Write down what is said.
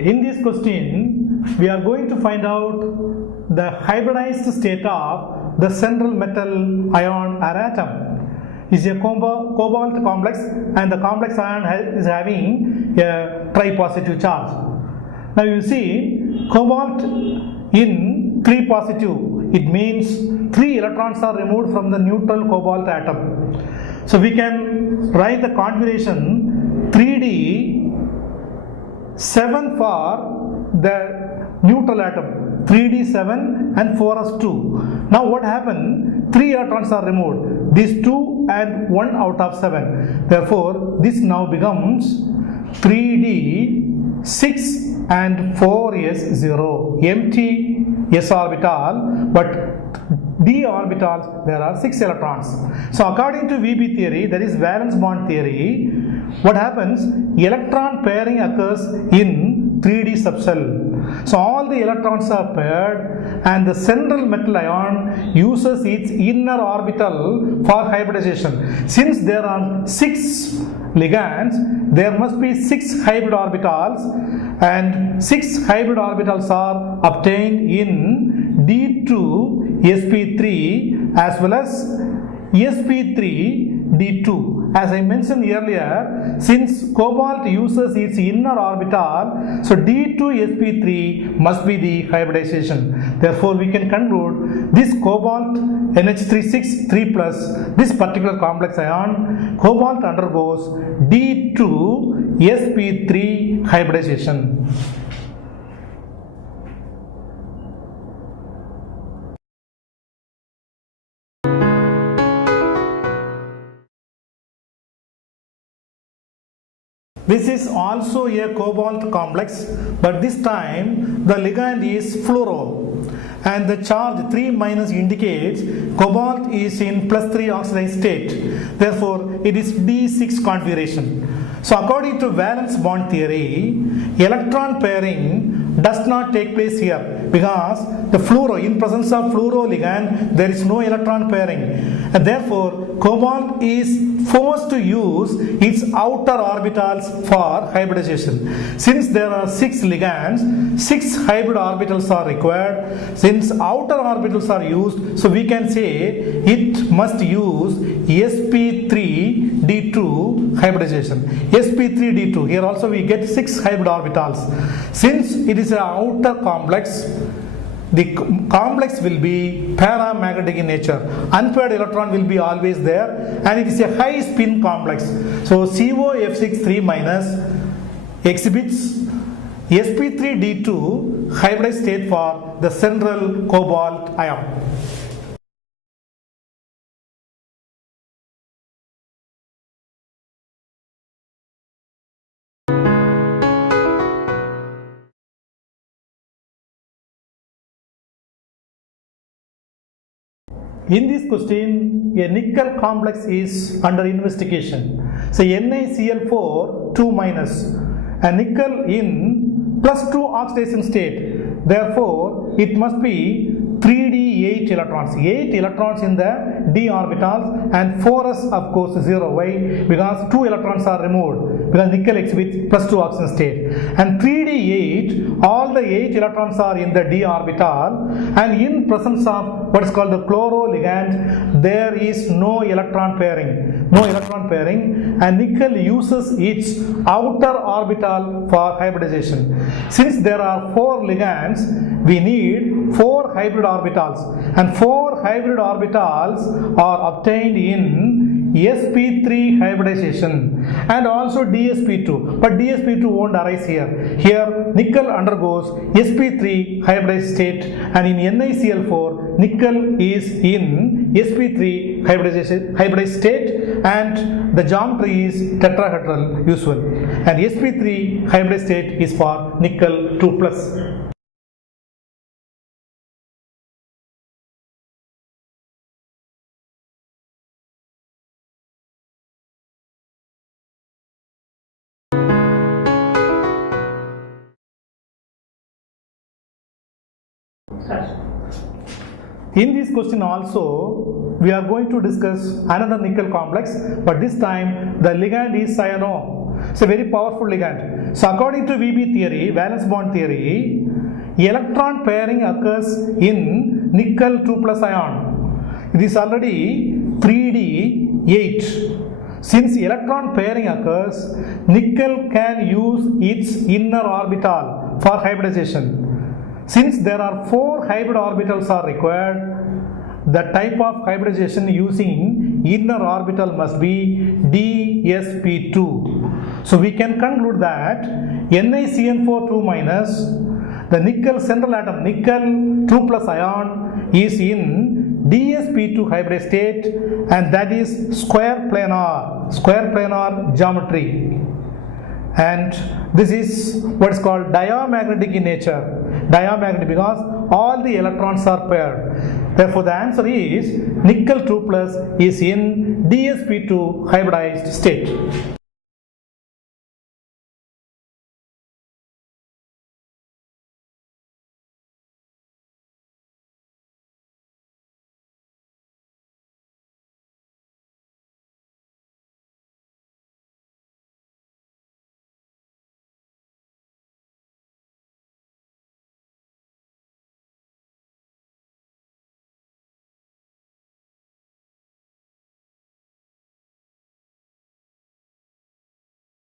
In this question, we are going to find out the hybridized state of the central metal ion or atom. Is a cobalt complex, and the complex ion is having a tripositive charge. Now you see, cobalt in 3 positive, it means 3 electrons are removed from the neutral cobalt atom. So we can write the configuration 3D 7 for the neutral atom, 3d7 and 4s2. Now what happened? 3 electrons are removed, these 2 and 1 out of 7. Therefore this now becomes 3d6 and 4s0, empty s orbital, but d orbitals there are 6 electrons. So according to VB theory, that is valence bond theory, what happens? Electron pairing occurs in 3D subcell. So all the electrons are paired and the central metal ion uses its inner orbital for hybridization. Since there are 6 ligands, there must be 6 hybrid orbitals, and 6 hybrid orbitals are obtained in D2 sp3 as well as sp3 D2. As I mentioned earlier, since cobalt uses its inner orbital, so D2 sp3 must be the hybridization. Therefore, we can conclude this cobalt NH3 3 plus, this particular complex ion, cobalt undergoes D2 sp3 hybridization. This is also a cobalt complex, but this time the ligand is fluoro, and the charge 3 minus indicates cobalt is in +3 oxidized state. Therefore, it is D6 configuration. So according to valence bond theory, electron pairing does not take place here because the fluoro, in presence of fluoro ligand, there is no electron pairing, and therefore cobalt is forced to use its outer orbitals for hybridization. Since there are 6 ligands, 6 hybrid orbitals are required. Since outer orbitals are used, so we can say it must use sp3 D2 hybridization. sp3 D2, here also we get 6 hybrid orbitals. Since it is an outer complex, the complex will be paramagnetic in nature. Unpaired electron will be always there, and it is a high spin complex. So COF6 3 minus exhibits sp3 D2 hybridized state for the central cobalt ion. In this question, a nickel complex is under investigation. So NaCl4 2 minus, a nickel in +2 oxidation state. Therefore, it must be 3d8 electrons, 8 electrons in the d orbitals, and 4s of course 0. Why? Because 2 electrons are removed, because nickel exhibits +2 oxidation state. And 3d8, all the 8 electrons are in the d orbital, and in presence of what is called the chloro ligand, there is no electron pairing. No electron pairing, and nickel uses its outer orbital for hybridization. Since there are 4 ligands, we need 4 hybrid orbitals, and 4 hybrid orbitals are obtained in sp3 hybridization and also dsp2, but dsp2 won't arise here. Here nickel undergoes sp3 hybridized state, and in NaCl4 nickel is in sp3 hybridized state, and the geometry is tetrahedral usual, and sp3 hybridized state is for nickel 2 plus. In this question also, we are going to discuss another nickel complex, but this time the ligand is cyano. It's a very powerful ligand. So according to VB theory, valence bond theory, electron pairing occurs in nickel 2 plus ion. It is already 3d8. Since electron pairing occurs, nickel can use its inner orbital for hybridization. Since there are 4 hybrid orbitals are required, the type of hybridization using inner orbital must be dsp2. So we can conclude that NiCN4 2 minus, the nickel central atom nickel 2 plus ion is in dsp2 hybrid state, and that is square planar geometry. And this is what is called diamagnetic in nature. Diamagnetic because all the electrons are paired. Therefore, the answer is nickel 2 plus is in dsp2 hybridized state.